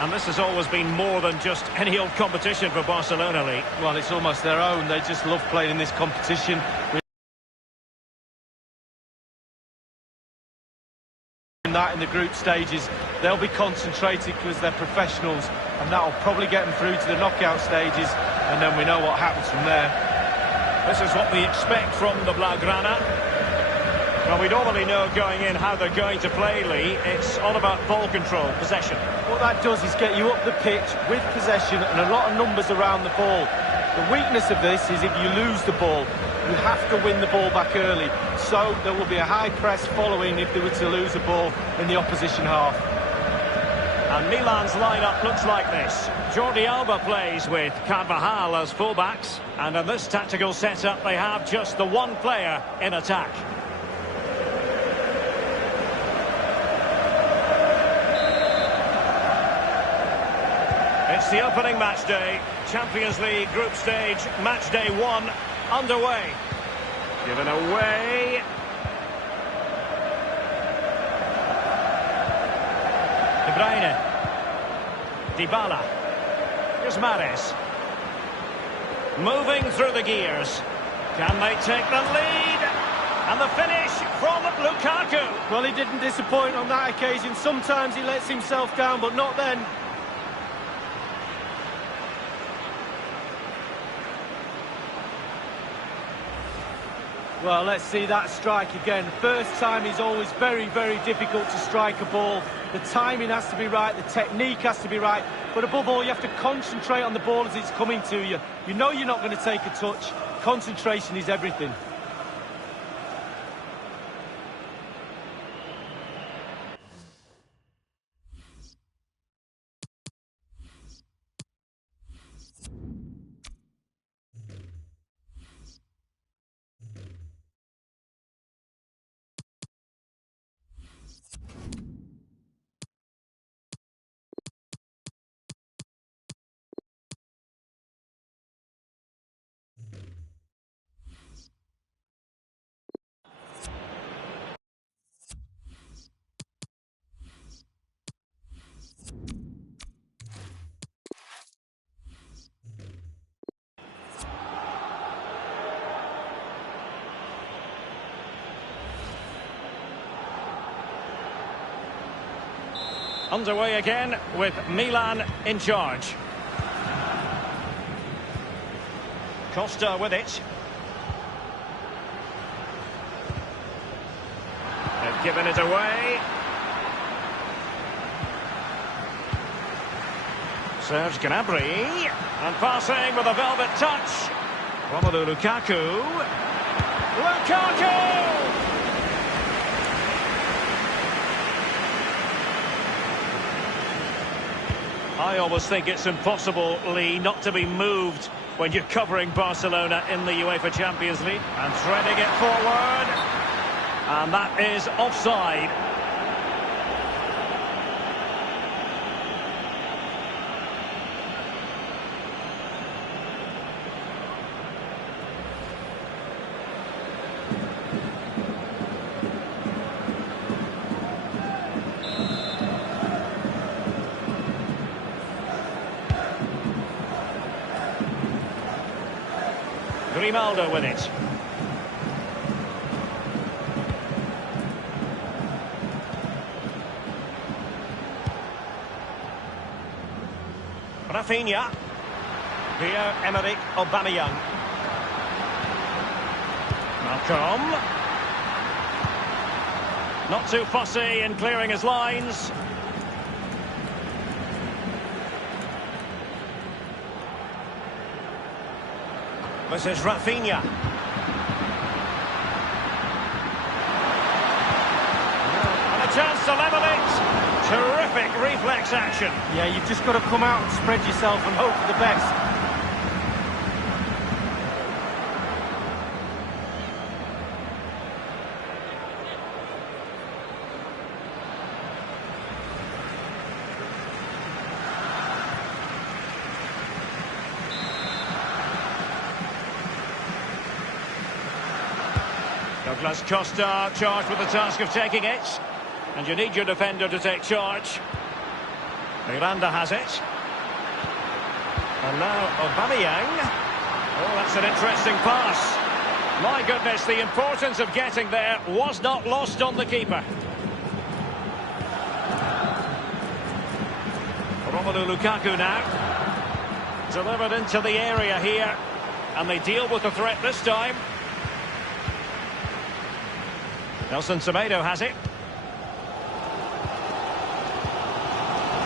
And this has always been more than just any old competition for Barcelona, Lee. Well, it's almost their own. They just love playing in this competition. That in the group stages, they'll be concentrated because they're professionals, and that'll probably get them through to the knockout stages, and then we know what happens from there. This is what we expect from the Blaugrana. Well, we normally know going in how they're going to play, Lee. It's all about ball control, possession. What that does is get you up the pitch with possession and a lot of numbers around the ball. The weakness of this is if you lose the ball, you have to win the ball back early. So there will be a high press following if they were to lose a ball in the opposition half. And Milan's lineup looks like this. Jordi Alba plays with Carvajal as fullbacks. And in this tactical setup, they have just the one player in attack. It's the opening match day. Champions League group stage, match day 1 underway. Given away. De Bruyne. Dybala. Here's Mahrez. Moving through the gears. Can they take the lead? And the finish from Lukaku. Well, he didn't disappoint on that occasion. Sometimes he lets himself down, but not then. Well, let's see that strike again. First time is always very, very difficult to strike a ball. The timing has to be right, the technique has to be right, but above all, you have to concentrate on the ball as it's coming to you. You know you're not going to take a touch. Concentration is everything. Underway again with Milan in charge. Costa with it. They've given it away. Serge Gnabry. And passing with a velvet touch. Romelu Lukaku. Lukaku! I always think it's impossible, Lee, not to be moved when you're covering Barcelona in the UEFA Champions League. And threading it forward. And that is offside. Grimaldo with it. Rafinha. Pierre-Emerick Aubameyang. Malcolm. Not too fussy in clearing his lines. This is Rafinha. And a chance to level it. Terrific reflex action. Yeah, you've just got to come out and spread yourself and hope for the best. Douglas Costa charged with the task of taking it. And you need your defender to take charge. Miranda has it. And now Aubameyang. Oh, that's an interesting pass. My goodness, the importance of getting there was not lost on the keeper. Romelu Lukaku now. Delivered into the area here. And they deal with the threat this time. Nelson Semedo has it.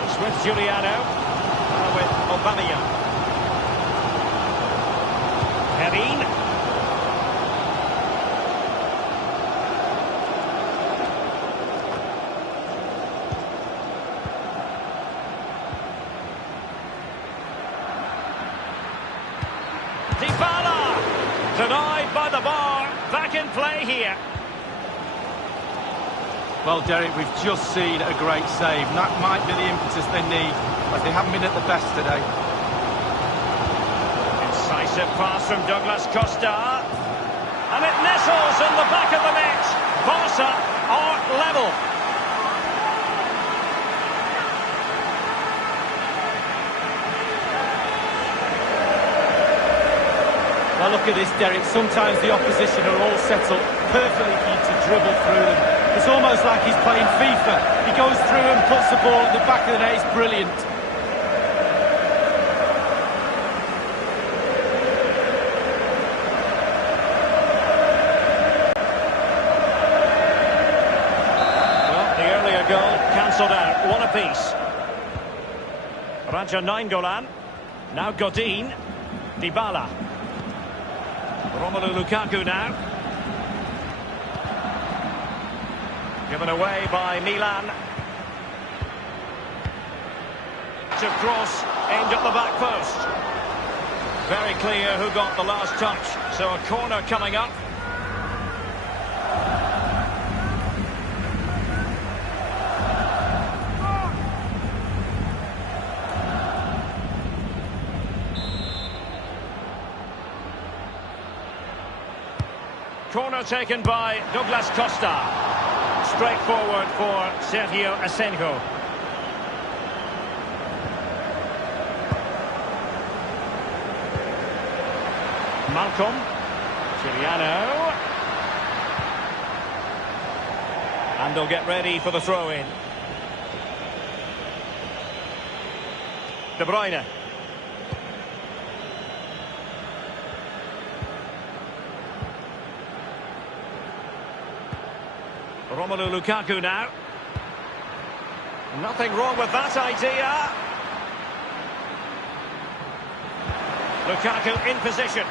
It's with Giuliano. Now with Aubameyang. Herin. Dybala! Denied by the bar. Back in play here. Well, Derek, we've just seen a great save. That might be the impetus they need, as they haven't been at the best today. Incisive pass from Douglas Costa. And it nestles in the back of the net. Barca are level. Well, look at this, Derek. Sometimes the opposition are all set up perfectly for you to dribble through them. It's almost like he's playing FIFA. He goes through and puts the ball at the back of the net. It's brilliant. Well, the earlier goal cancelled out. One apiece. Raja Nainggolan. Now Godin. Dybala. Romelu Lukaku now. Given away by Milan. To cross, aimed at the back post. Very clear who got the last touch. So a corner coming up. Corner taken by Douglas Costa. Straight forward for Sergio Asenjo. Malcolm. Giuliano. And they'll get ready for the throw-in. De Bruyne. Romelu Lukaku now. Nothing wrong with that idea. Lukaku in position.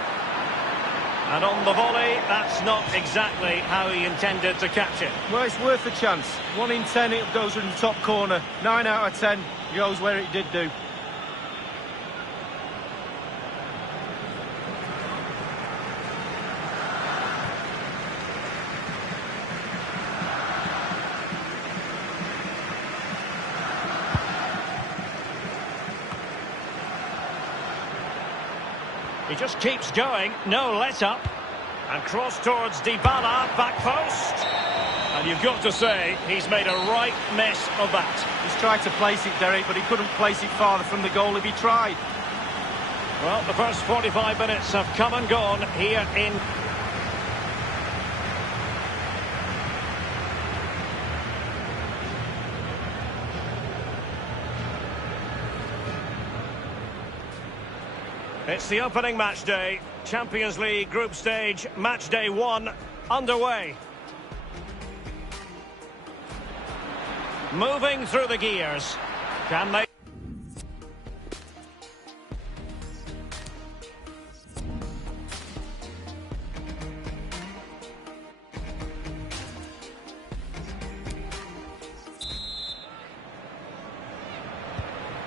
And on the volley, that's not exactly how he intended to catch it. Well, it's worth a chance. 1 in 10 it goes in the top corner. 9 out of 10 goes where it did do. He just keeps going, no let-up. And cross towards Dybala, back post. And you've got to say, he's made a right mess of that. He's tried to place it, Derek, but he couldn't place it farther from the goal if he tried. Well, the first 45 minutes have come and gone here in... It's the opening match day. Champions League group stage, match day 1 underway. Moving through the gears. Can they...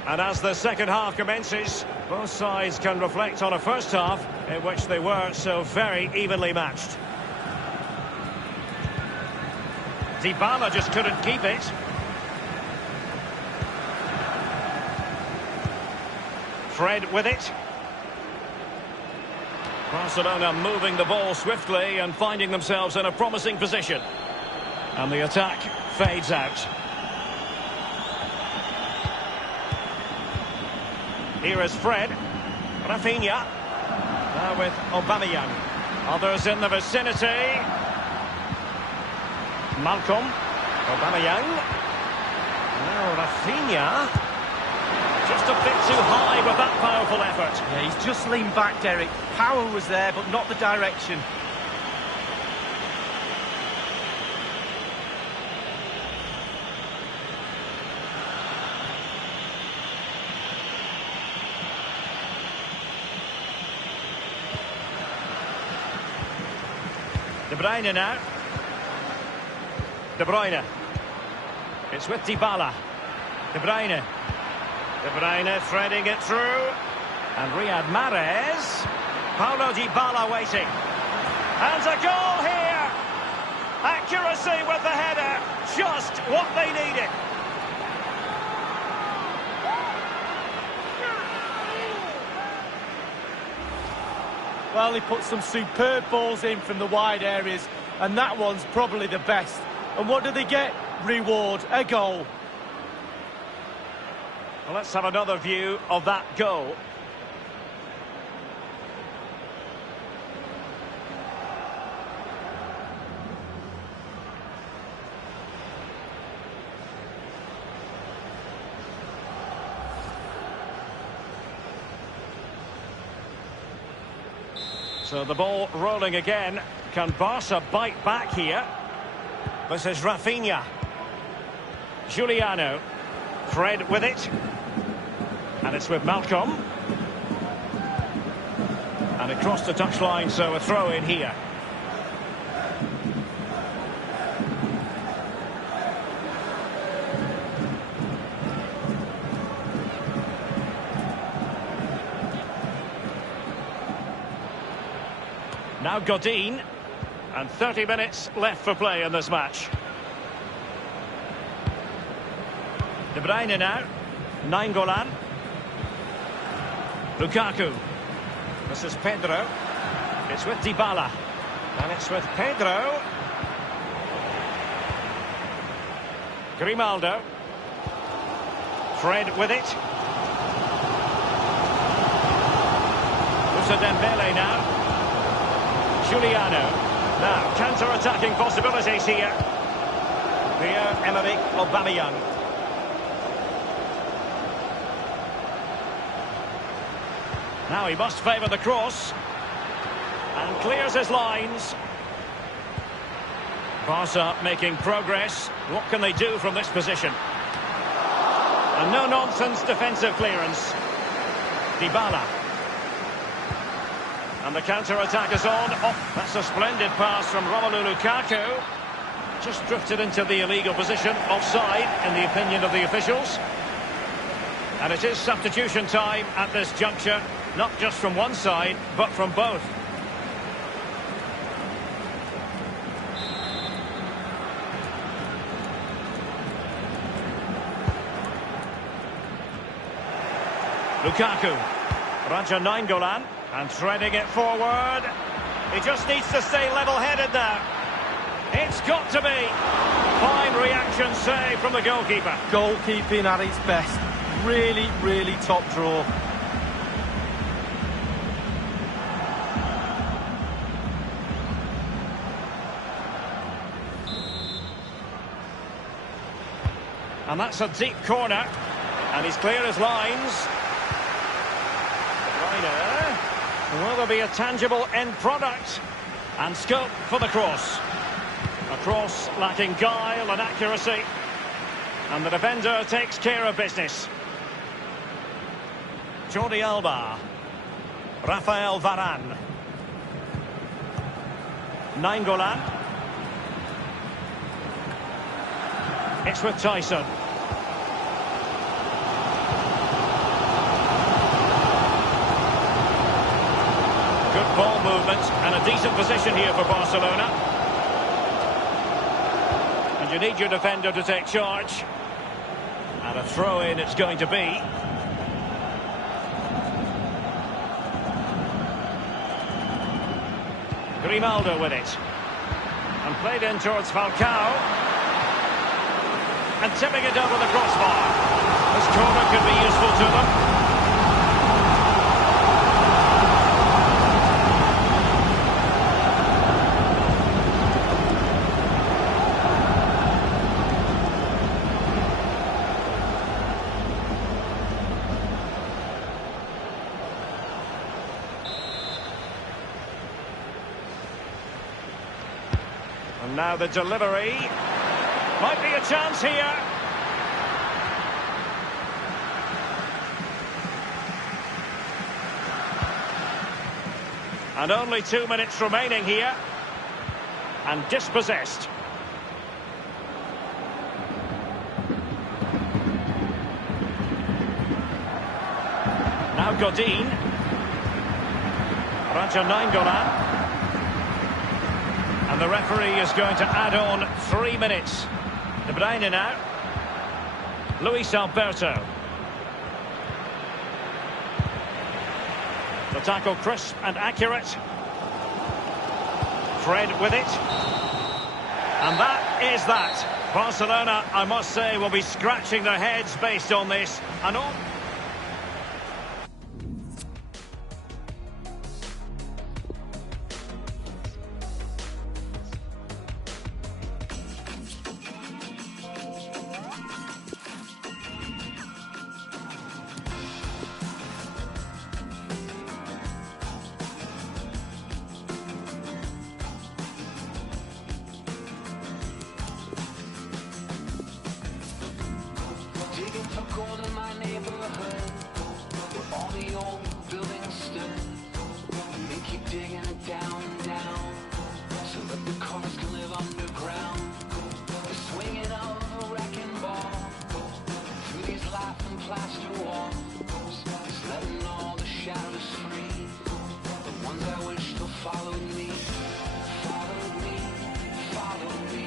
And as the second half commences, both sides can reflect on a first half in which they were so very evenly matched. Dybala just couldn't keep it. Fred with it. Barcelona moving the ball swiftly and finding themselves in a promising position. And the attack fades out. Here is Fred. Rafinha. Now with Aubameyang. Others in the vicinity. Malcolm. Aubameyang. Now Rafinha. Just a bit too high with that powerful effort. Yeah, he's just leaned back, Derek. Power was there, but not the direction. De Bruyne now. De Bruyne. It's with Dybala. De Bruyne. De Bruyne threading it through. And Riyad Mahrez. Paulo Dybala waiting. And a goal here. Accuracy with the header. Just what they needed. Well, he put some superb balls in from the wide areas, and that one's probably the best. And what do they get? Reward, a goal. Well, let's have another view of that goal. So the ball rolling again. Can Barca bite back here? This is Rafinha. Giuliano. Fred with it. And it's with Malcolm. And across the touchline, so a throw in here. Now Godin, and 30 minutes left for play in this match. De Bruyne now, Nainggolan. Lukaku. This is Pedro. It's with Dybala. And it's with Pedro. Grimaldo. Fred with it. Moussa Dembele now. Giuliano. Now, counter-attacking possibilities here. Pierre-Emerick Aubameyang. Now he must favour the cross. And clears his lines. Barca making progress. What can they do from this position? A no-nonsense defensive clearance. Dybala. And the counter-attack is on. Oh, that's a splendid pass from Romelu Lukaku. Just drifted into the illegal position. Offside, in the opinion of the officials. And it is substitution time at this juncture. Not just from one side, but from both. Lukaku. Raja Nainggolan. And threading it forward. He just needs to stay level-headed now. It's got to be. Fine reaction save from the goalkeeper. Goalkeeping at its best. Really, really top draw. And that's a deep corner. And he's clear as lines. Will there be a tangible end product? And scope for the cross. A cross lacking guile and accuracy. And the defender takes care of business. Jordi Alba. Rafael Varane. Nainggolan. It's with Tyson. Good ball movement and a decent position here for Barcelona. And you need your defender to take charge. And a throw-in it's going to be. Grimaldo with it. And played in towards Falcao. And tipping it over the crossbar. This corner could be useful to them. And now the delivery. Might be a chance here. And only 2 minutes remaining here. And dispossessed. Now Godin. Raja Nainggolan. And the referee is going to add on 3 minutes. De Bruyne now. Luis Alberto. The tackle crisp and accurate. Fred with it. And that is that. Barcelona, I must say, will be scratching their heads based on this. And all... Gold in my neighborhood, where all the old buildings stood, and they keep digging it down, down, so that the cars can live underground. The swinging of a wrecking ball through these laughing plaster walls is letting all the shadows free. The ones I wish still followed me, followed me, followed me.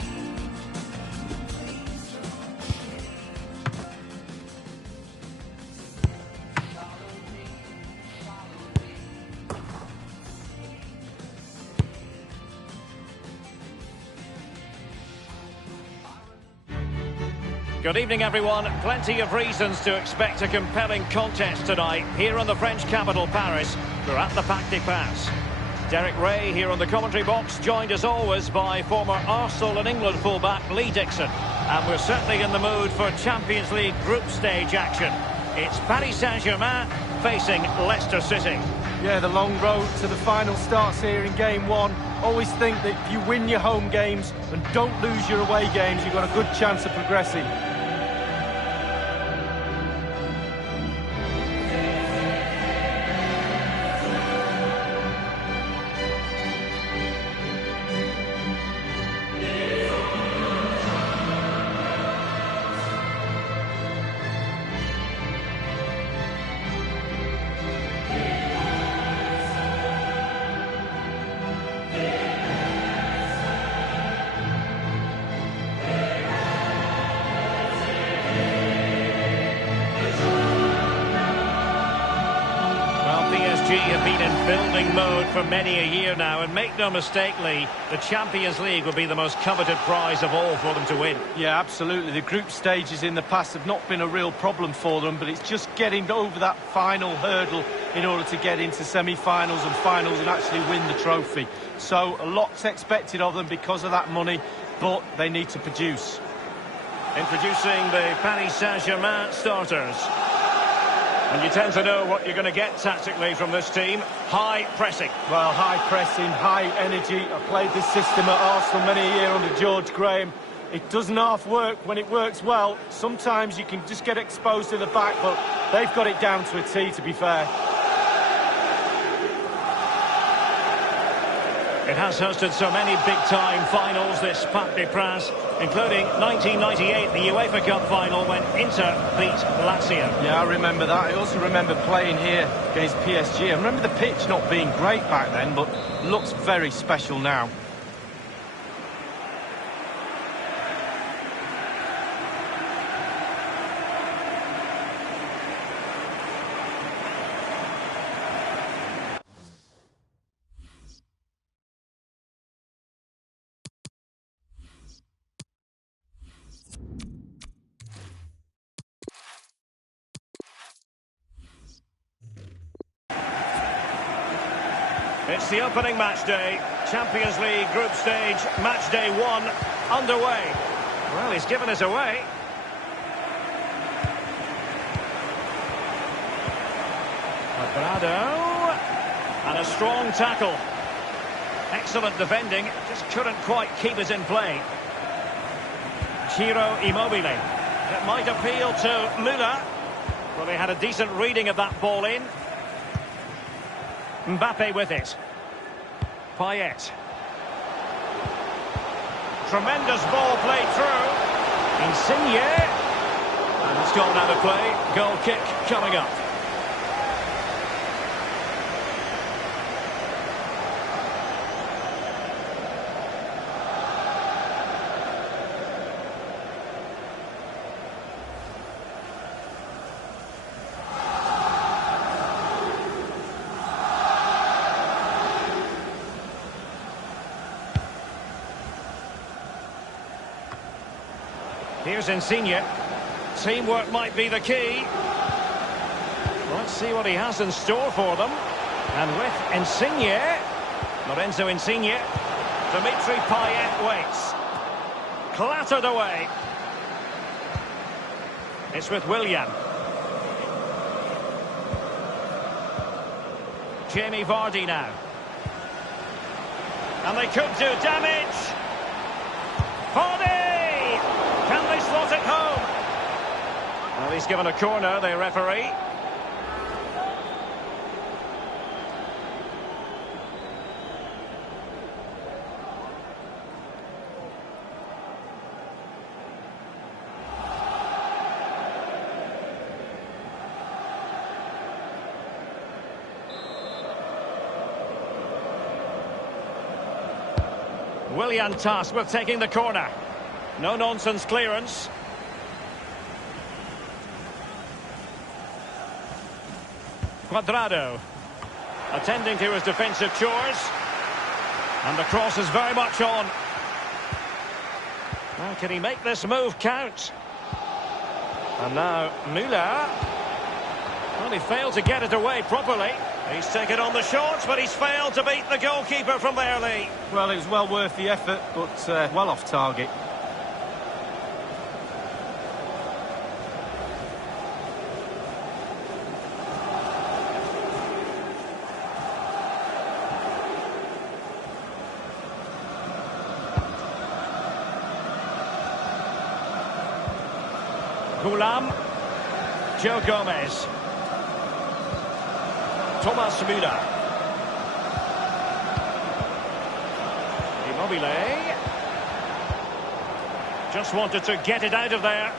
Good evening, everyone. Plenty of reasons to expect a compelling contest tonight here in the French capital, Paris. We're at the Parc des Princes. Derek Ray here on the commentary box, joined as always by former Arsenal and England fullback Lee Dixon. And we're certainly in the mood for Champions League group stage action. It's Paris Saint-Germain facing Leicester City. Yeah, the long road to the final starts here in game one. Always think that if you win your home games and don't lose your away games, you've got a good chance of progressing. Have been in building mode for many a year now, and make no mistake, Lee, the Champions League will be the most coveted prize of all for them to win. Yeah, absolutely. The group stages in the past have not been a real problem for them, but it's just getting over that final hurdle in order to get into semi-finals and finals and actually win the trophy. So a lot's expected of them because of that money, but they need to produce. Introducing the Paris Saint-Germain starters. And you tend to know what you're going to get tactically from this team. High pressing. Well, high pressing, high energy. I played this system at Arsenal many a year under George Graham. It doesn't half work when it works well. Sometimes you can just get exposed to the back, but they've got it down to a T, to be fair. It has hosted so many big-time finals, this Parc des Princes, including 1998, the UEFA Cup final when Inter beat Lazio. Yeah, I remember that. I also remember playing here against PSG. I remember the pitch not being great back then, but looks very special now. It's the opening match day, Champions League group stage, match day 1, underway. Well, he's given us away. Cuadrado, and a strong tackle. Excellent defending, just couldn't quite keep it in play. Ciro Immobile. It might appeal to Müller. Well, he had a decent reading of that ball in. Mbappe with it. Payet. Tremendous ball played through. Insigne. And it's gone out of play. Goal kick coming up. Here's Insigne. Teamwork might be the key. Let's see what he has in store for them. And with Insigne, Lorenzo Insigne, Dimitri Payet waits. Clattered away. It's with Willian. Jamie Vardy now. And they could do damage. Vardy! Can they slot it home? Well, he's given a corner, the referee. Willian tasked with taking the corner. No-nonsense clearance. Cuadrado. Attending to his defensive chores. And the cross is very much on. Now, can he make this move count? And now, Müller. Well, he failed to get it away properly. He's taken on the shots, but he's failed to beat the goalkeeper from there, Lee. Well, it was well worth the effort, but well off target. Goulam. Joe Gomez. Thomas Müller. Immobile. Just wanted to get it out of there.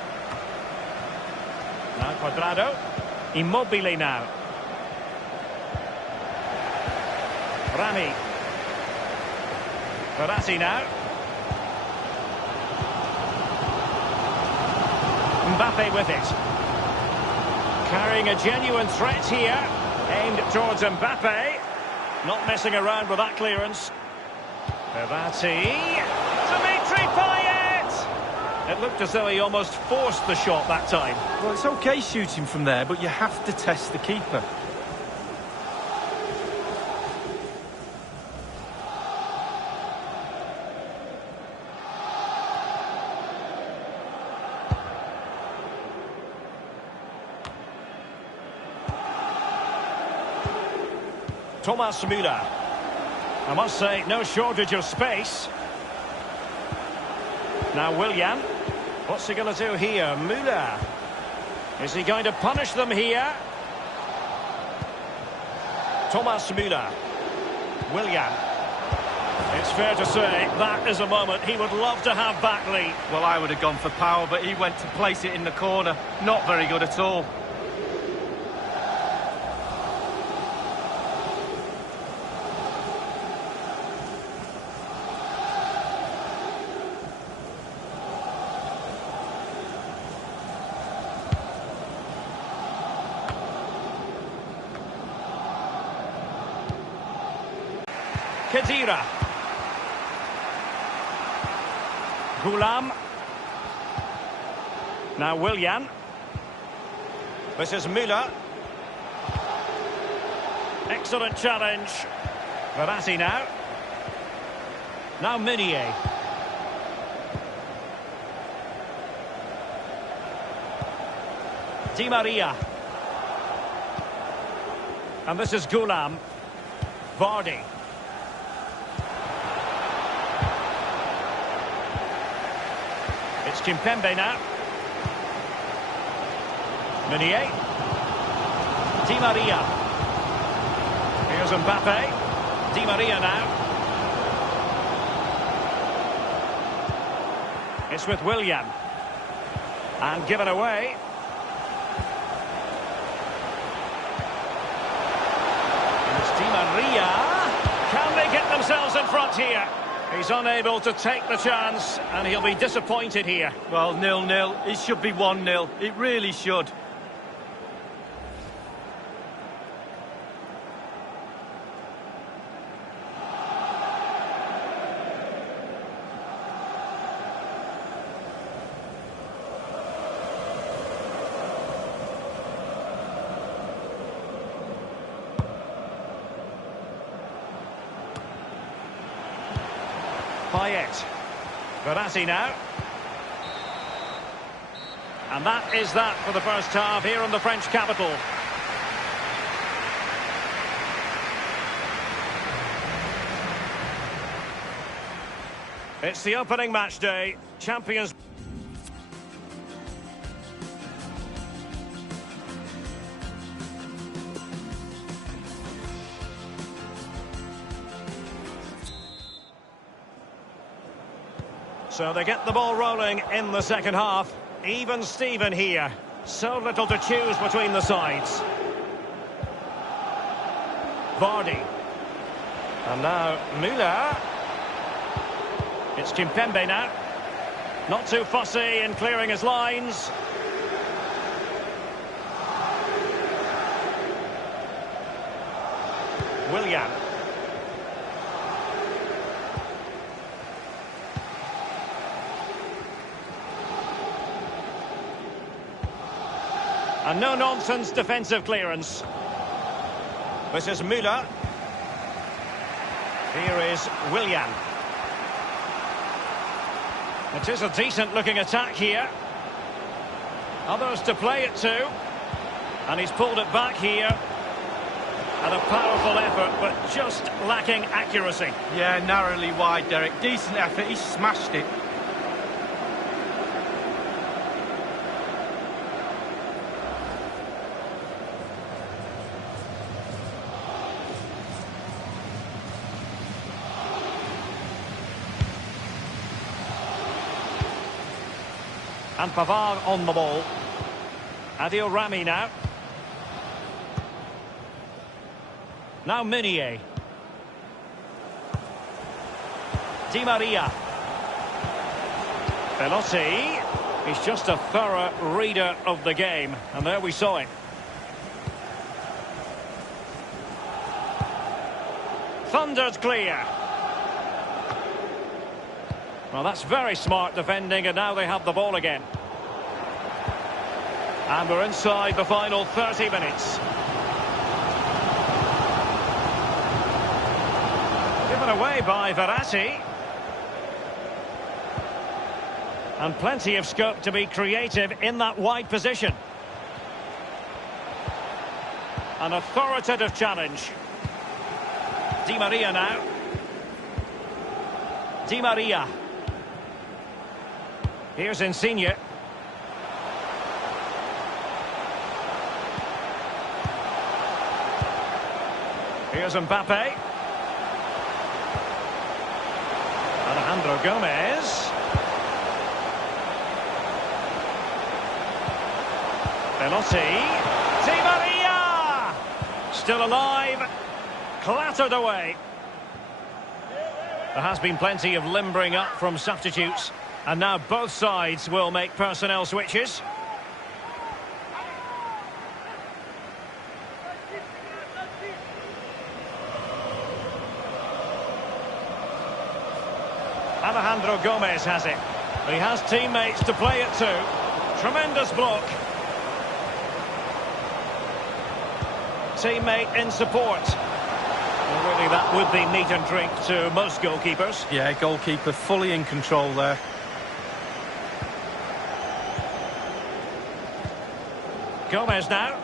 Now Cuadrado. Immobile now. Rami. Verratti now. Mbappe with it. Carrying a genuine threat here. Aimed towards Mbappe. Not messing around with that clearance. Verratti. Dimitri Payet! It looked as though he almost forced the shot that time. Well, it's okay shooting from there, but you have to test the keeper. Thomas Müller. I must say, no shortage of space. Now Willian. What's he going to do here? Müller. Is he going to punish them here? Thomas Müller. Willian. It's fair to say that is a moment he would love to have back, Lee. Well, I would have gone for power, but he went to place it in the corner. Not very good at all. Khedira. Goulam. Now Willian. This is Müller. Excellent challenge. Verratti now. Now Meunier. Di Maria. And this is Goulam. Vardy. It's Kimpembe now. Meunier. Di Maria. Here's Mbappe. Di Maria now. It's with Willian. And given away. It's Di Maria. Can they get themselves in front here? He's unable to take the chance, and he'll be disappointed here. Well, 0-0. It should be 1-0. It really should. Payet. Verratti now. And that is that for the first half here in the French capital. It's the opening match day. Champions... So they get the ball rolling in the second half. Even Steven here. So little to choose between the sides. Vardy. And now Müller. It's Kimpembe now. Not too fussy in clearing his lines. Willian. A no-nonsense defensive clearance. This is Müller. Here is Willian. It is a decent-looking attack here. Others to play it to. And he's pulled it back here. And a powerful effort, but just lacking accuracy. Yeah, narrowly wide, Derek. Decent effort. He smashed it. And Pavard on the ball. Adil Rami now. Now Meunier. Di Maria. Velotti. He's just a thorough reader of the game. And there we saw it. Thundered clear. Well, that's very smart defending, and now they have the ball again. And we're inside the final 30 minutes. Given away by Verratti. And plenty of scope to be creative in that wide position. An authoritative challenge. Di Maria now. Di Maria. Here's Insigne. Here's Mbappe. Alejandro Gomez. Velotti. Di Maria! Still alive. Clattered away. There has been plenty of limbering up from substitutes. And now both sides will make personnel switches. Alejandro Gomez has it. He has teammates to play it to. Tremendous block. Teammate in support. Well, really, that would be meat and drink to most goalkeepers. Yeah, goalkeeper fully in control there. Gomez now,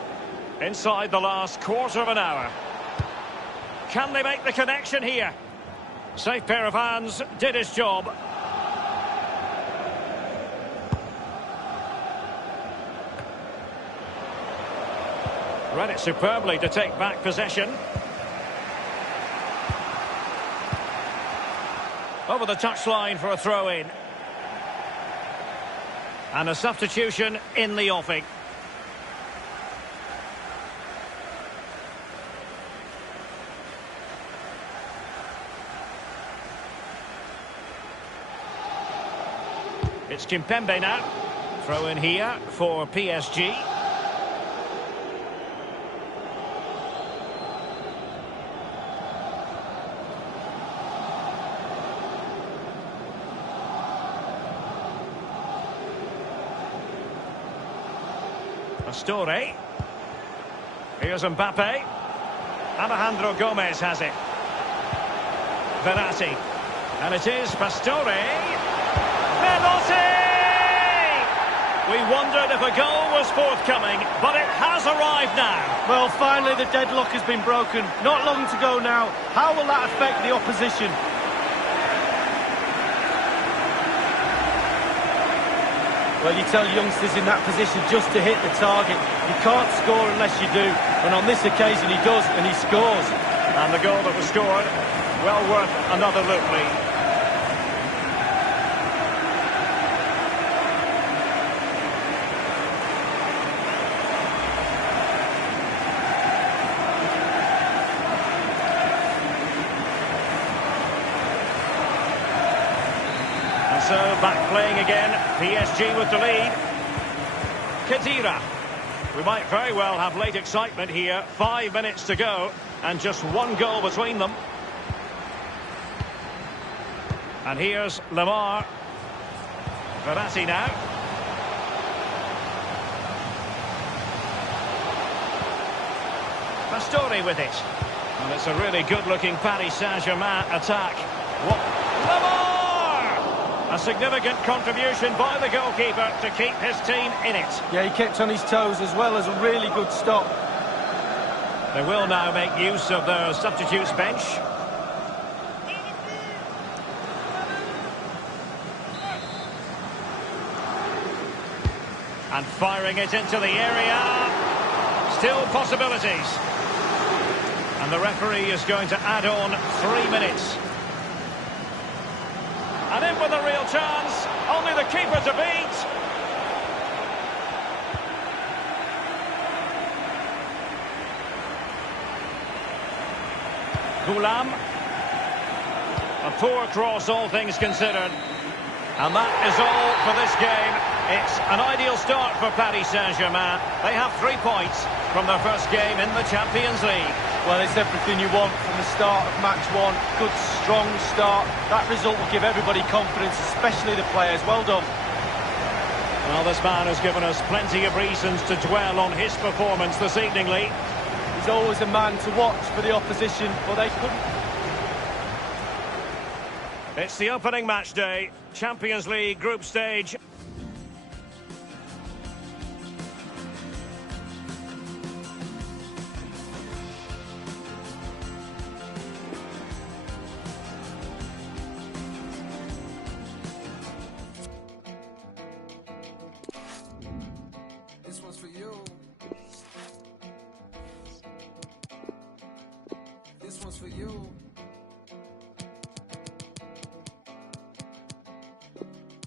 inside the last quarter of an hour. Can they make the connection here? Safe pair of hands, did his job. Read it superbly to take back possession. Over the touchline for a throw-in. And a substitution in the offing. It's Kimpembe now. Throw in here for PSG. Pastore. Here's Mbappe. Alejandro Gomez has it. Verratti. And it is Pastore. Penalty! We wondered if a goal was forthcoming, but it has arrived now. Well, finally the deadlock has been broken. Not long to go now. How will that affect the opposition? Well, you tell youngsters in that position just to hit the target. You can't score unless you do. And on this occasion he does, and he scores. And the goal that was scored, well worth another look, Lee. So, back playing again, PSG with the lead. Khedira. We might very well have late excitement here. 5 minutes to go, and just one goal between them. And here's Lamar. Verratti now. Pastore with it. And it's a really good-looking Paris Saint-Germain attack. What? Lamar! A significant contribution by the goalkeeper to keep his team in it. Yeah, he kept on his toes as well as a really good stop. They will now make use of their substitutes bench. And firing it into the area. Still possibilities. And the referee is going to add on 3 minutes. And in with a real chance. Only the keeper to beat. Goulam. A poor cross, all things considered. And that is all for this game. It's an ideal start for Paris Saint-Germain. They have 3 points from their first game in the Champions League. Well, it's everything you want from the start of match one. Good, strong start. That result will give everybody confidence, especially the players. Well done. Well, this man has given us plenty of reasons to dwell on his performance this evening, Lee. He's always a man to watch for the opposition, but they couldn't. It's the opening match day, Champions League group stage. This one's for you. This one's for you.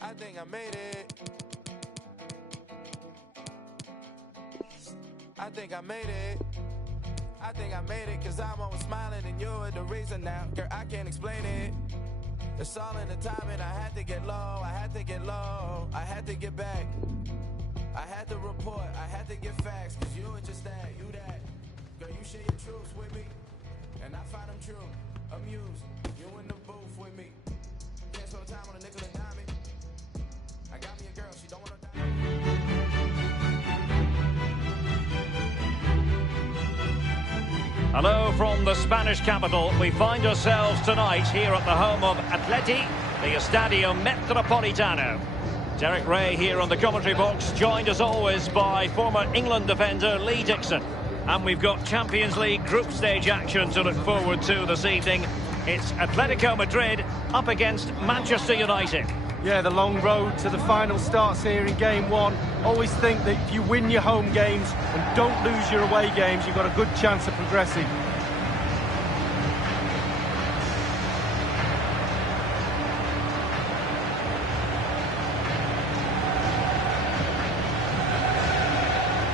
I think I made it. I think I made it. I think I made it, cause I'm always smiling and you're the reason now. Girl, I can't explain it. It's all in the timing. I had to get low, I had to get low, I had to get back. I had to report, I had to get facts, cause you were just that, you that. Girl, you share your truths with me, and I find them true, amused. You in the booth with me. Can't spend time on a nickel and dime it. I got me a girl, she don't wanna die. Hello from the Spanish capital. We find ourselves tonight here at the home of Atleti, the Estadio Metropolitano. Derek Ray here on the commentary box, joined as always by former England defender Lee Dixon. And we've got Champions League group stage action to look forward to this evening. It's Atletico Madrid up against Manchester United. Yeah, the long road to the final starts here in game one. Always think that if you win your home games and don't lose your away games, you've got a good chance of progressing.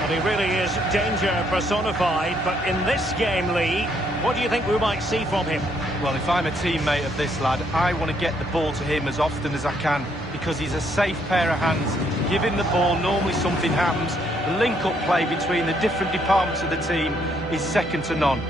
And he really is danger personified, but in this game, Lee, what do you think we might see from him? Well, if I'm a teammate of this lad, I want to get the ball to him as often as I can because he's a safe pair of hands. Give him the ball, normally something happens. The link-up play between the different departments of the team is second to none.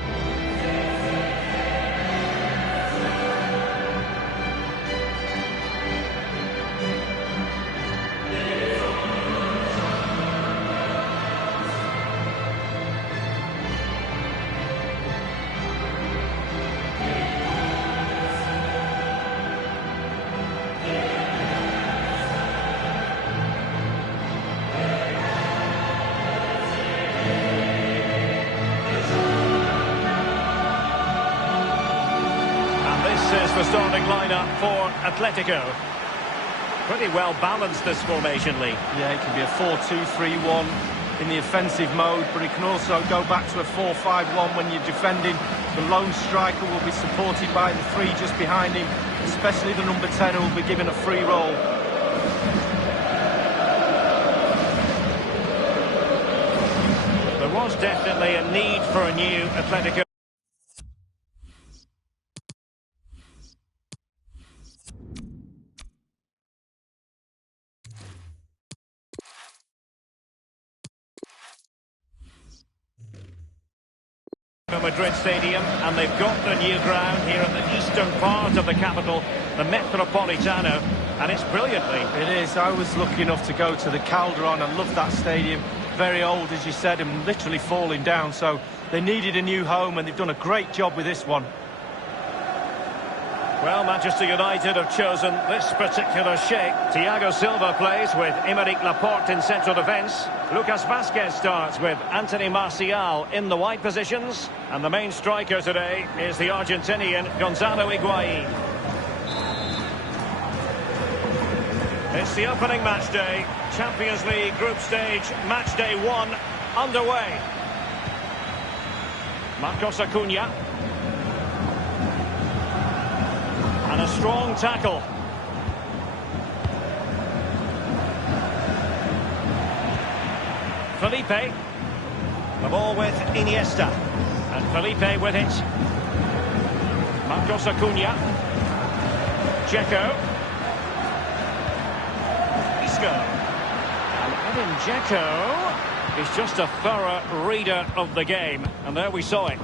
This is the starting lineup for Atletico. Pretty well balanced, this formation, Lee. Yeah, it can be a 4-2-3-1 in the offensive mode, but it can also go back to a 4-5-1 when you're defending. The lone striker will be supported by the three just behind him, especially the number 10 who will be given a free role. There was definitely a need for a new Atletico. Madrid Stadium, and they've got the new ground here at the eastern part of the capital, the Metropolitano, and it's brilliantly. It is. I was lucky enough to go to the Calderon. I love that stadium. Very old, as you said, and literally falling down, so they needed a new home, and they've done a great job with this one. Well, Manchester United have chosen this particular shape. Thiago Silva plays with Aymeric Laporte in central defence. Lucas Vazquez starts with Anthony Martial in the wide positions. And the main striker today is the Argentinian Gonzalo Higuain. It's the opening match day. Champions League group stage, match day 1 underway. Marcos Acuna. And a strong tackle. Felipe. The ball with Iniesta. And Felipe with it. Marcos Acuna. Dzeko. Isco. And Edin Dzeko is just a thorough reader of the game. And there we saw it.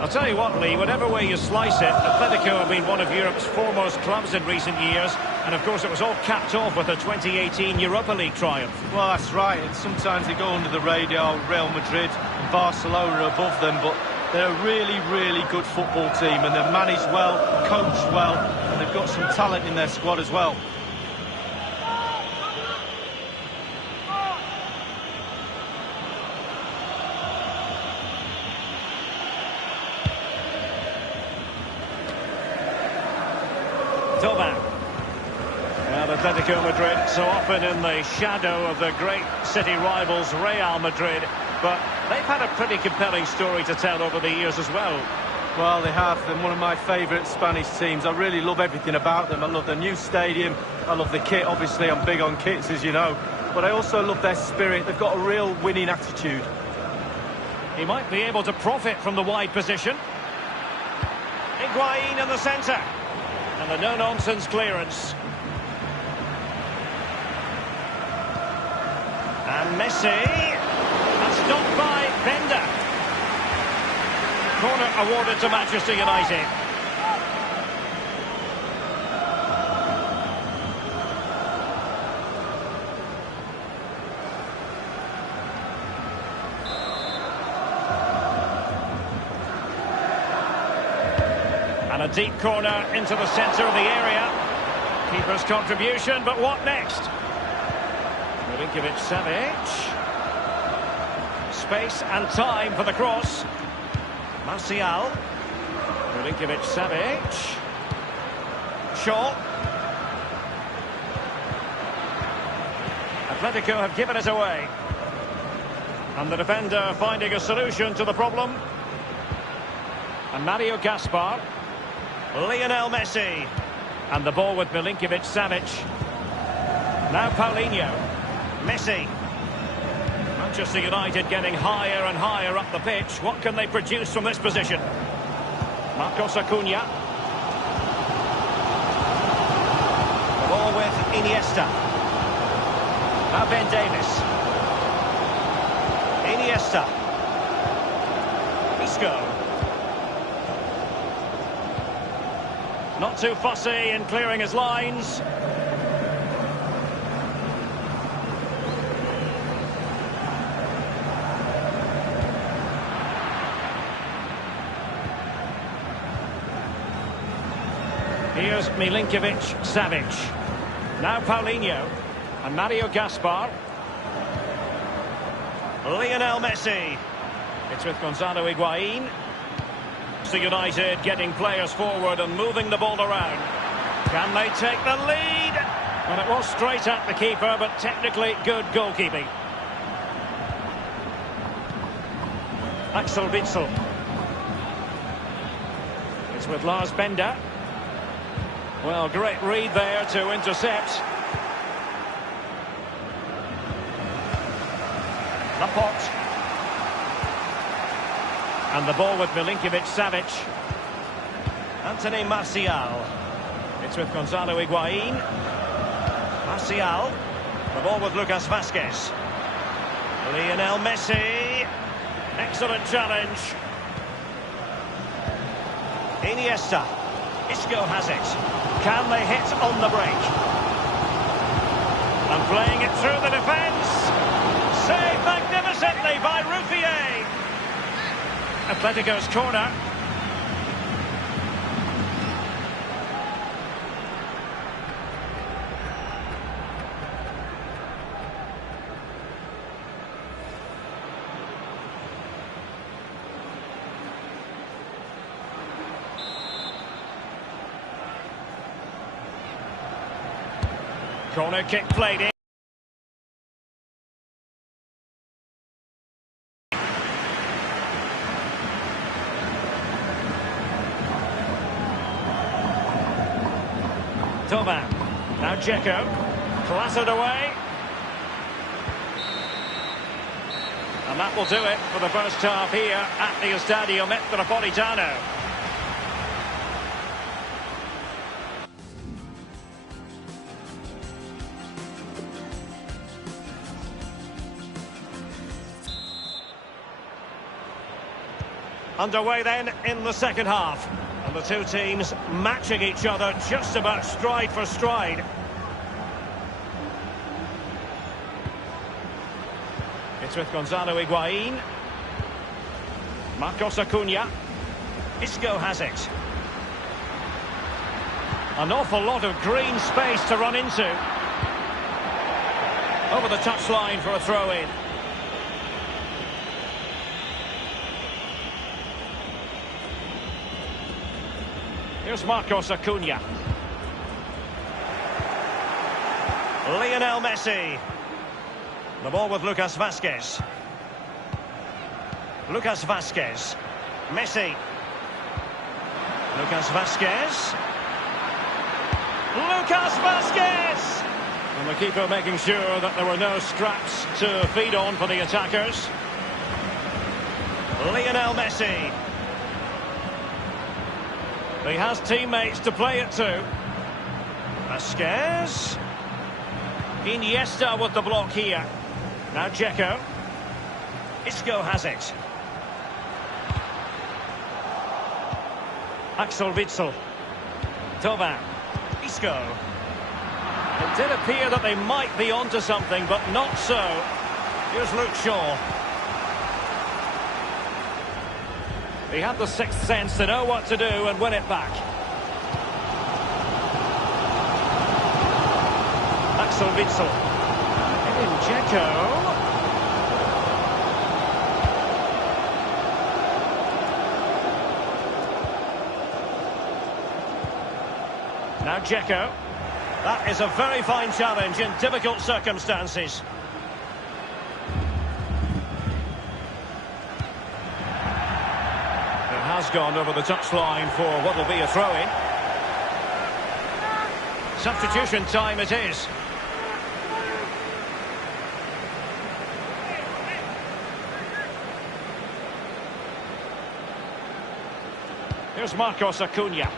I'll tell you what, Lee, whatever way you slice it, Atletico have been one of Europe's foremost clubs in recent years. And, of course, it was all capped off with a 2018 Europa League triumph. Well, that's right. And sometimes they go under the radar. Real Madrid and Barcelona are above them, but they're a really, really good football team. And they're managed well, coached well, and they've got some talent in their squad as well. And Atletico Madrid so often in the shadow of the great city rivals Real Madrid, but they've had a pretty compelling story to tell over the years as well. Well, they have. They're one of my favourite Spanish teams. I really love everything about them. I love the new stadium. I love the kit. Obviously, I'm big on kits, as you know. But I also love their spirit. They've got a real winning attitude. He might be able to profit from the wide position. Higuain in the centre. And the no-nonsense clearance. And Messi. And stopped by Bender. Corner awarded to Manchester United. And a deep corner into the centre of the area. Keeper's contribution, but what next? Milinkovic-Savic. Space and time for the cross. Martial. Milinkovic-Savic. Shaw. Atletico have given it away. And the defender finding a solution to the problem. And Mario Gaspar. Lionel Messi. And the ball with Milinkovic-Savic. Now Paulinho. Messi. Manchester United getting higher and higher up the pitch. What can they produce from this position? Marcos Acuna. The ball with Iniesta. Now Ben Davis. Iniesta. Isco. Not too fussy in clearing his lines. Here's Milinkovic-Savic. Now Paulinho. And Mario Gaspar. Lionel Messi. It's with Gonzalo Higuain. So United getting players forward and moving the ball around. Can they take the lead? And it was straight at the keeper, but technically good goalkeeping. Axel Witsel. It's with Lars Bender. Well, great read there to intercept. Laporte. And the ball with Milinkovic-Savic. Anthony Martial. It's with Gonzalo Higuain. Martial. The ball with Lucas Vazquez. Lionel Messi. Excellent challenge. Iniesta. Isco has it. Can they hit on the break? And playing it through the defence. Saved magnificently by Ruffier. Atletico's corner. Corner kick played in. Thauvin. Now Dzeko. Clattered away. And that will do it for the first half here at the Estadio Metropolitano. Underway then in the second half. And the two teams matching each other just about stride for stride. It's with Gonzalo Higuain. Marcos Acuna. Isco has it. An awful lot of green space to run into. Over the touchline for a throw-in. Here's Marcos Acuna. Lionel Messi. The ball with Lucas Vazquez. Lucas Vazquez. Messi. Lucas Vazquez. Lucas Vazquez! And the keeper making sure that there were no scraps to feed on for the attackers. Lionel Messi. He has teammates to play it to. Vazquez. Iniesta with the block here. Now Dzeko. Isco has it. Axel Witsel. Thauvin. Isco. It did appear that they might be onto something, but not so. Here's Luke Shaw. He had the sixth sense to know what to do and win it back. Axel Witsel. In Dzeko. Now Dzeko. That is a very fine challenge in difficult circumstances. It has gone over the touchline for what will be a throw-in. Substitution time it is. Here's Marcos Acuna.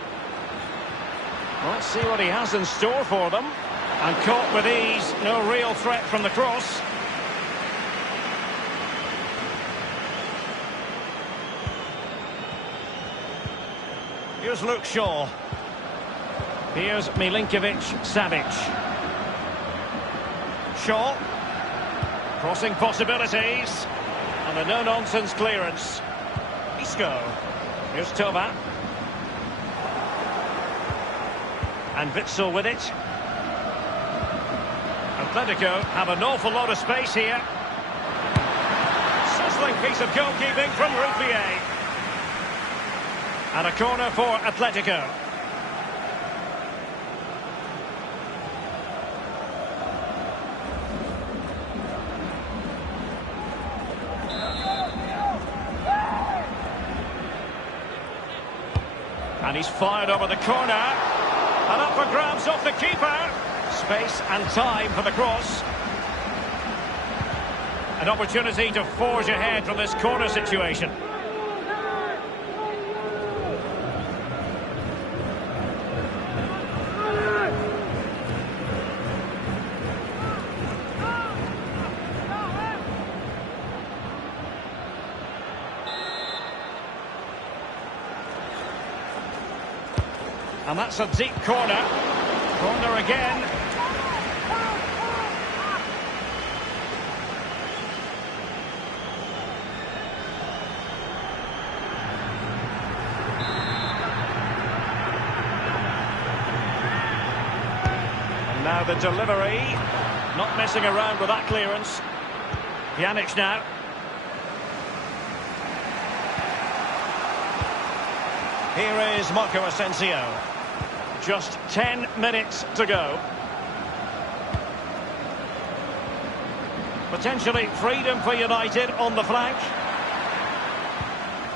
Let's see what he has in store for them. And caught with ease, no real threat from the cross. Here's Luke Shaw. Here's Milinkovic-Savic. Shaw. Crossing possibilities. And a no-nonsense clearance. Isco. Here's Toba. And Witsel with it. Atletico have an awful lot of space here. Sizzling piece of goalkeeping from Ruffier. And a corner for Atletico. And he's fired over the corner. And up for grabs off the keeper. Space and time for the cross. An opportunity to forge ahead from this corner situation. And that's a deep corner. Corner again. And now the delivery. Not messing around with that clearance. Pjanic now. Here is Marco Asensio. Just 10 minutes to go. Potentially freedom for United on the flank.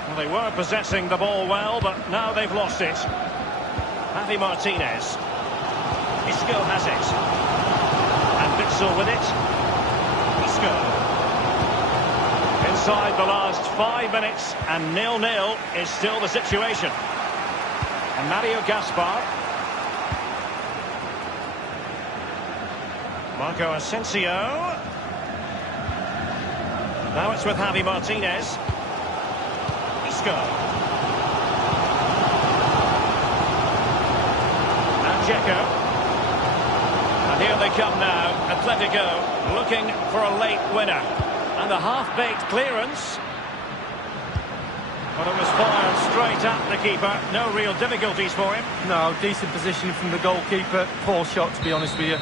Well, they were possessing the ball well, but now they've lost it. Javi Martinez. Isco has it. And Witsel with it. Isco. Inside the last 5 minutes, and 0-0 is still the situation. And Mario Gaspar. Marco Asensio. Now it's with Javi Martinez. Isco. And Dzeko. And here they come now. Atletico looking for a late winner. And a half-baked clearance. But it was fired straight at the keeper. No real difficulties for him. No, decent position from the goalkeeper. Poor shot, to be honest with you.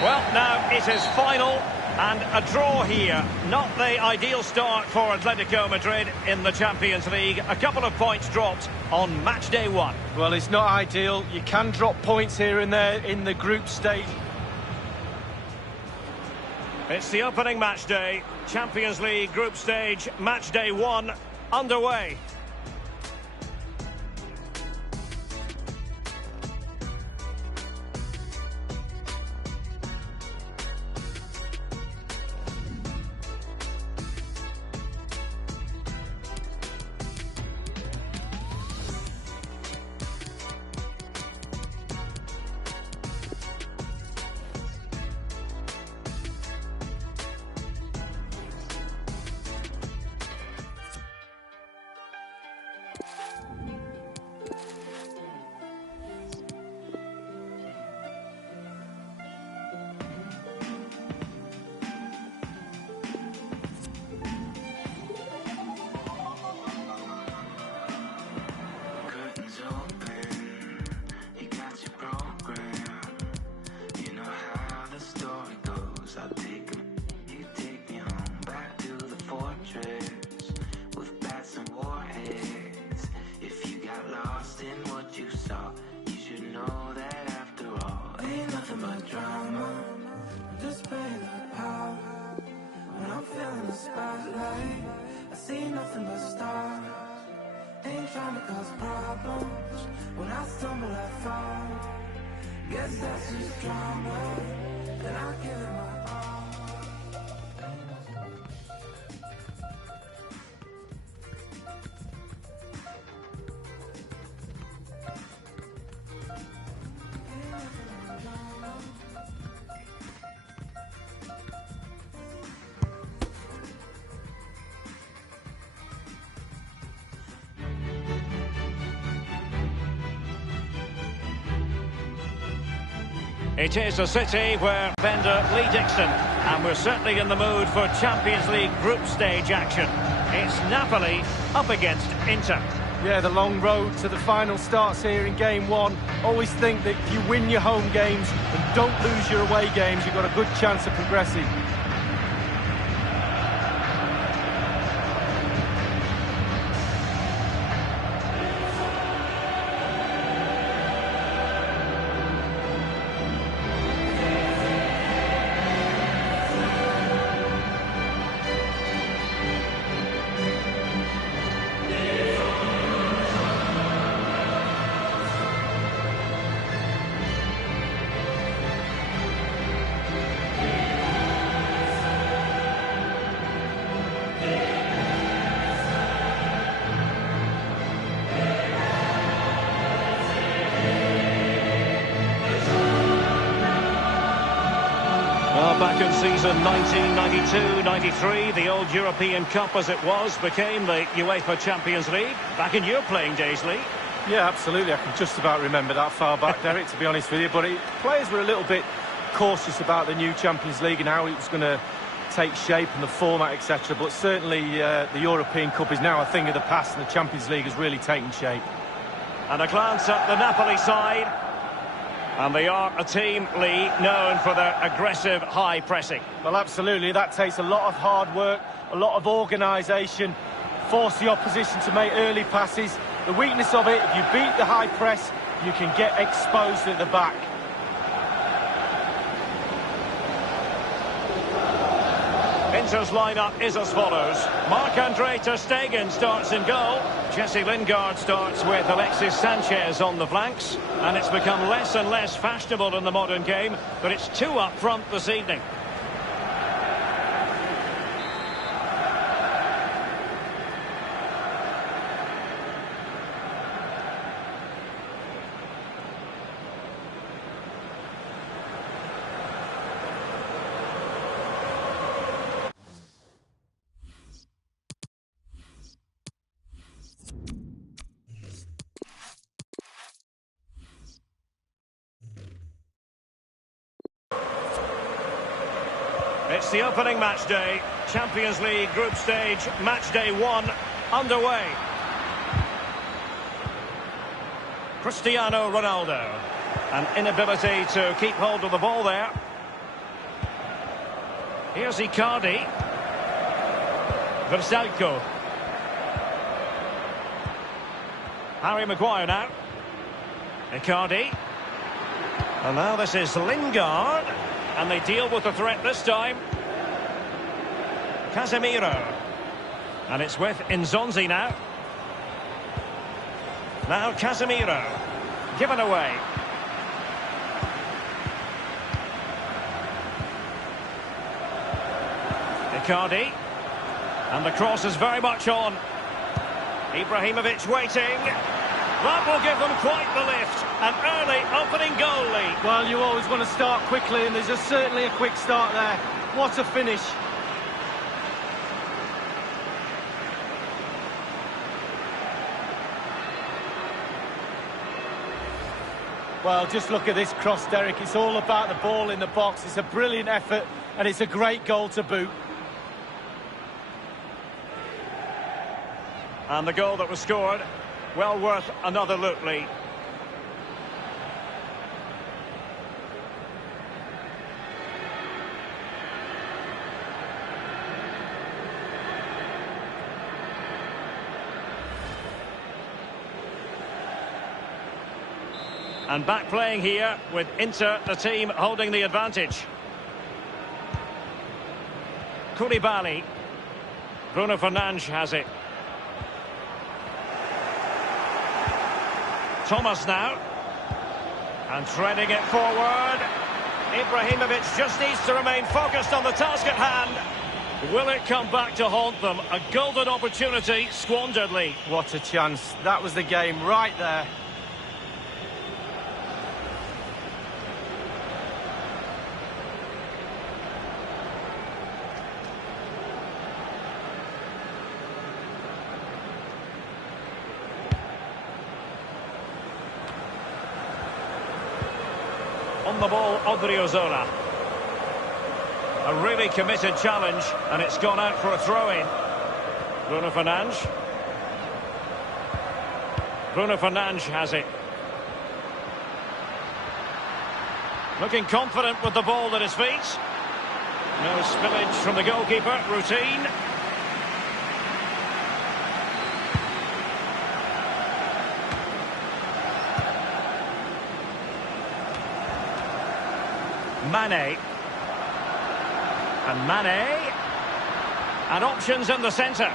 Well, now it is final, and a draw here. Not the ideal start for Atletico Madrid in the Champions League. A couple of points dropped on match day 1. Well, it's not ideal. You can drop points here and there in the group stage. It's the opening match day. Champions League group stage, match day 1 underway. lost in what you saw. You should know that after all, ain't nothing spotlight, I see nothing but stars. Ain't trying to cause problems. When I stumble, I fall. Guess that's just drama, and I give it my all. It is a city where defender Lee Dixon, and we're certainly in the mood for Champions League group stage action. It's Napoli up against Inter. Yeah, the long road to the final starts here in game one. Always think that if you win your home games and don't lose your away games, you've got a good chance of progressing. Back in season 1992-93, the old European Cup as it was became the UEFA Champions League. Back in your playing days, Lee. Yeah, absolutely. I can just about remember that far back, Derek, to be honest with you. But players were a little bit cautious about the new Champions League and how it was going to take shape and the format, etc. But certainly the European Cup is now a thing of the past, and the Champions League has really taken shape. And a glance at the Napoli side. And they are a team, Lee, known for their aggressive high pressing. Well, absolutely. That takes a lot of hard work, a lot of organisation, force the opposition to make early passes. The weakness of it, if you beat the high press, you can get exposed at the back. Inter's lineup is as follows. Marc-Andre ter Stegen starts in goal. Jesse Lingard starts with Alexis Sanchez on the flanks. And it's become less and less fashionable in the modern game, but it's two up front this evening. It's the opening match day. Champions League group stage, match day 1 underway. Cristiano Ronaldo. An inability to keep hold of the ball there. Here's Icardi. Versalco. Harry Maguire now. Icardi. And now this is Lingard. And they deal with the threat this time. Casemiro. And it's with Nzonzi now. Now Casemiro. Given away. Icardi. And the cross is very much on. Ibrahimovic waiting. That will give them quite the lift. An early opening goal lead. Well, you always want to start quickly, and there's certainly a quick start there. What a finish. Well, just look at this cross, Derek. It's all about the ball in the box. It's a brilliant effort, and it's a great goal to boot. And the goal that was scored, well worth another look, Lee. And back playing here with Inter, the team holding the advantage. Koulibaly. Bruno Fernandes has it. Thomas now. And threading it forward. Ibrahimovic just needs to remain focused on the task at hand. Will it come back to haunt them? A golden opportunity squandered, Lee. What a chance. That was the game right there. On the ball, Odriozola. A really committed challenge, and it's gone out for a throw-in. Bruno Fernandes. Bruno Fernandes has it. Looking confident with the ball at his feet. No spillage from the goalkeeper. Routine. Mane. And Mane. And options in the centre.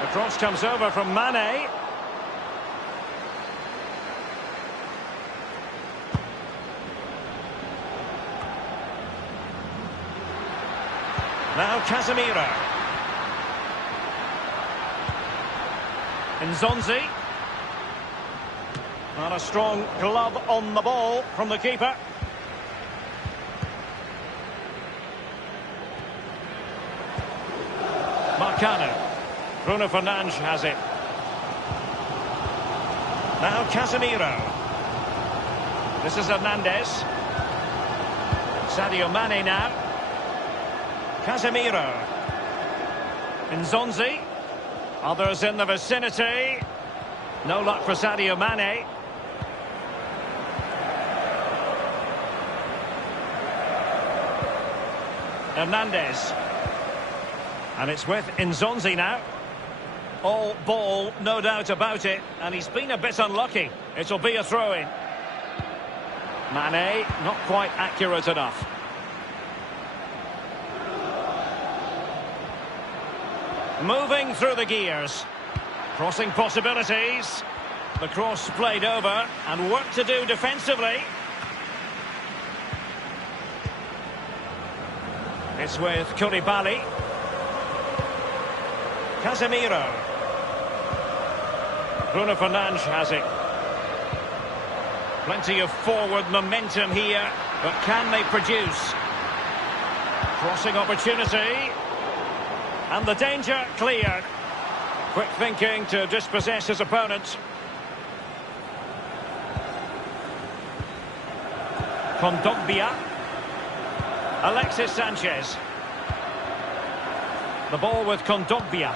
The cross comes over from Mane. Now Casemiro. Nzonzi. And a strong glove on the ball from the keeper. Marcano. Bruno Fernandes has it. Now Casemiro. This is Hernandez. Sadio Mane now. Casemiro. Nzonzi. Others in the vicinity. No luck for Sadio Mane. Hernandez. And it's with Nzonzi now. All ball, no doubt about it. And he's been a bit unlucky. It'll be a throw-in. Mane, not quite accurate enough. Moving through the gears. Crossing possibilities. The cross played over. And work to do defensively. It's with Koulibaly. Casemiro. Bruno Fernandes has it. Plenty of forward momentum here, but can they produce? Crossing opportunity. And the danger cleared. Quick thinking to dispossess his opponent. Kondogbia. Alexis Sanchez. The ball with Kondogbia.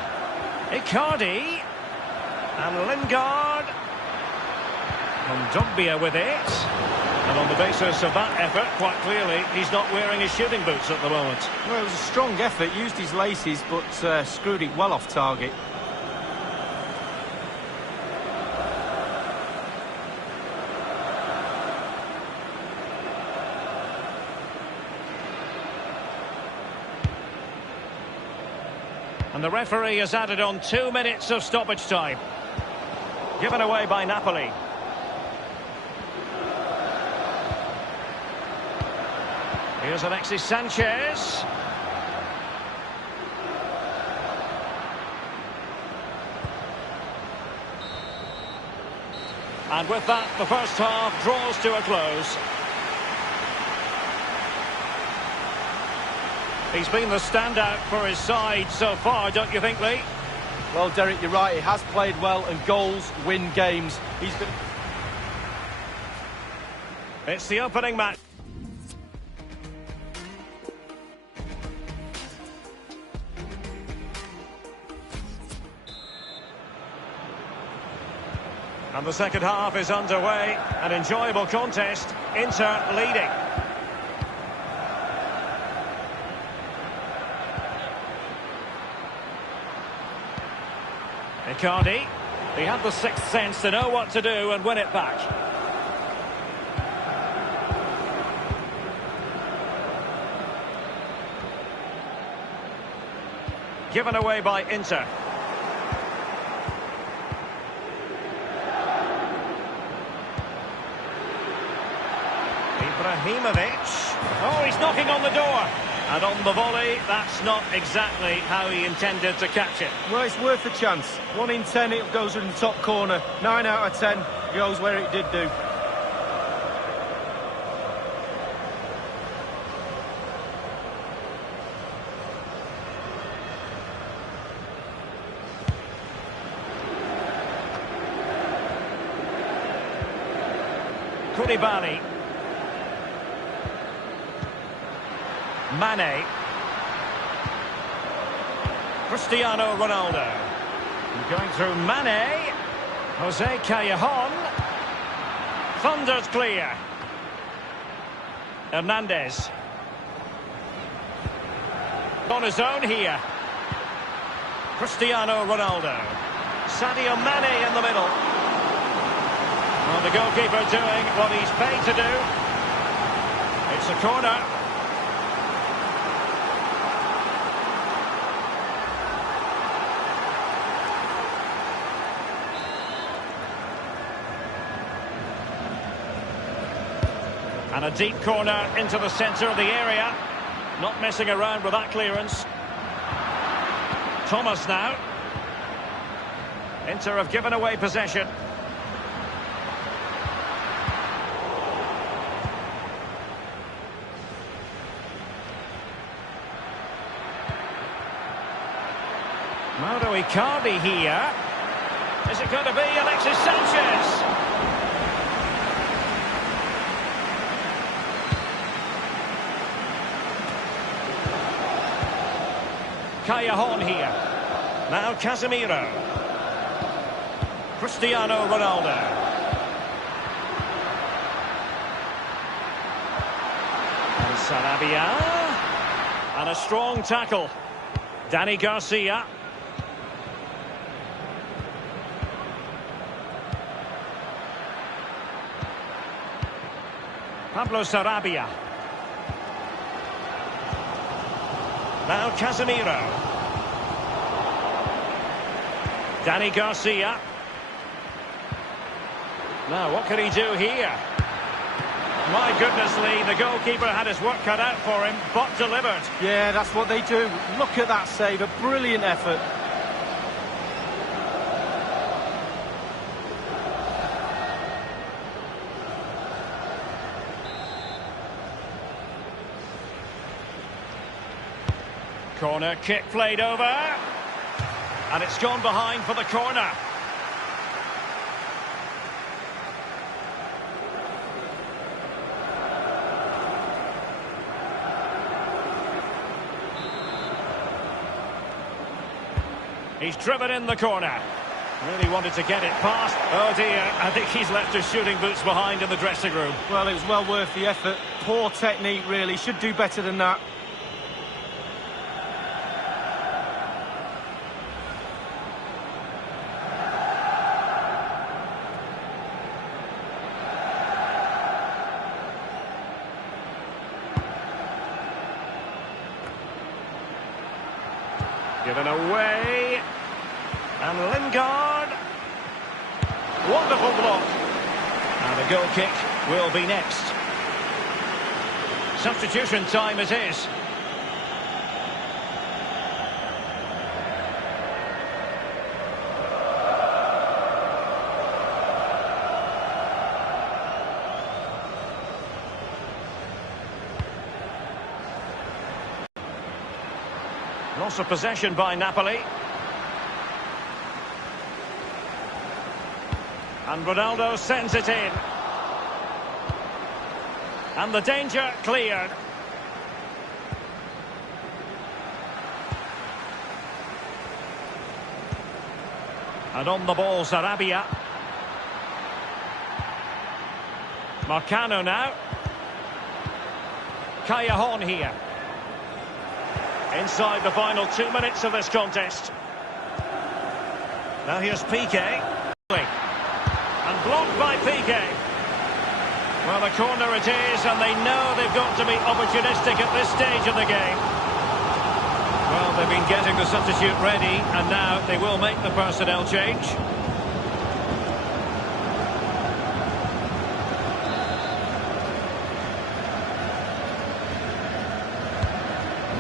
Icardi. And Lingard. Kondogbia with it. And on the basis of that effort, quite clearly, he's not wearing his shooting boots at the moment. Well, it was a strong effort, used his laces, but screwed it well off target. And the referee has added on 2 minutes of stoppage time. Given away by Napoli. Here's Alexis Sanchez. And with that, the first half draws to a close. He's been the standout for his side so far, don't you think, Lee? Well, Derek, you're right. He has played well, and goals win games. He's been... It's the opening match. And the second half is underway. An enjoyable contest. Inter leading. Icardi. He had the sixth sense to know what to do and win it back. given away by Inter. Ibrahimovic. Oh, he's knocking on the door. And on the volley, that's not exactly how he intended to catch it. Well, it's worth a chance. 1 in 10, it goes in the top corner. 9 out of 10 goes where it did do. Koulibaly. Mane. Cristiano Ronaldo. Going through Mane. Jose Callejon. Thunders clear. Hernandez. On his own here. Cristiano Ronaldo. Sadio Mane in the middle. Well, the goalkeeper doing what he's paid to do. It's a corner. And a deep corner into the centre of the area. Not messing around with that clearance. Thomas now. Inter have given away possession. Mauro Icardi here. Is it going to be Alexis Sanchez? Callejon here. Now Casemiro. Cristiano Ronaldo. And Sarabia. And a strong tackle. Dani Garcia. Pablo Sarabia. Now Casemiro. Dani Garcia. Now what can he do here? My goodness, Lee, the goalkeeper had his work cut out for him, but delivered. Yeah, that's what they do. Look at that save, a brilliant effort. Corner kick played over. And it's gone behind for the corner. He's driven in the corner. Really wanted to get it past. Oh dear, I think he's left his shooting boots behind in the dressing room. Well, it was well worth the effort. Poor technique, really. Should do better than that. Given away. And Lingard. Wonderful block. And a goal kick will be next. Substitution time it is. Loss of possession by Napoli. And Ronaldo sends it in. And the danger cleared. And on the ball, Sarabia. Marcano now. Callejon here. Inside the final 2 minutes of this contest. Now here's Piqué. And blocked by Piqué. Well, the corner it is, and they know they've got to be opportunistic at this stage of the game. Well, They've been getting the substitute ready, and now they will make the personnel change.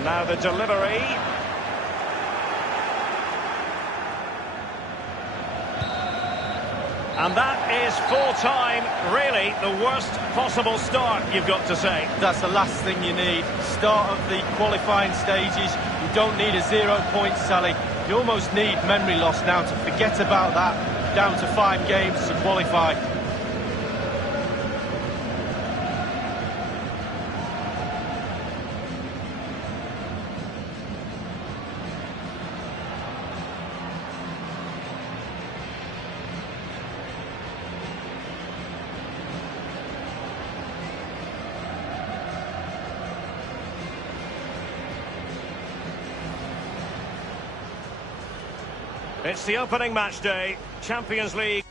Now the delivery. And that is full time. Really, the worst possible start, you've got to say. That's the last thing you need. Start of the qualifying stages. You don't need a 0 point tally. You almost need memory loss now to forget about that. Down to 5 games to qualify. It's the opening match day, Champions League.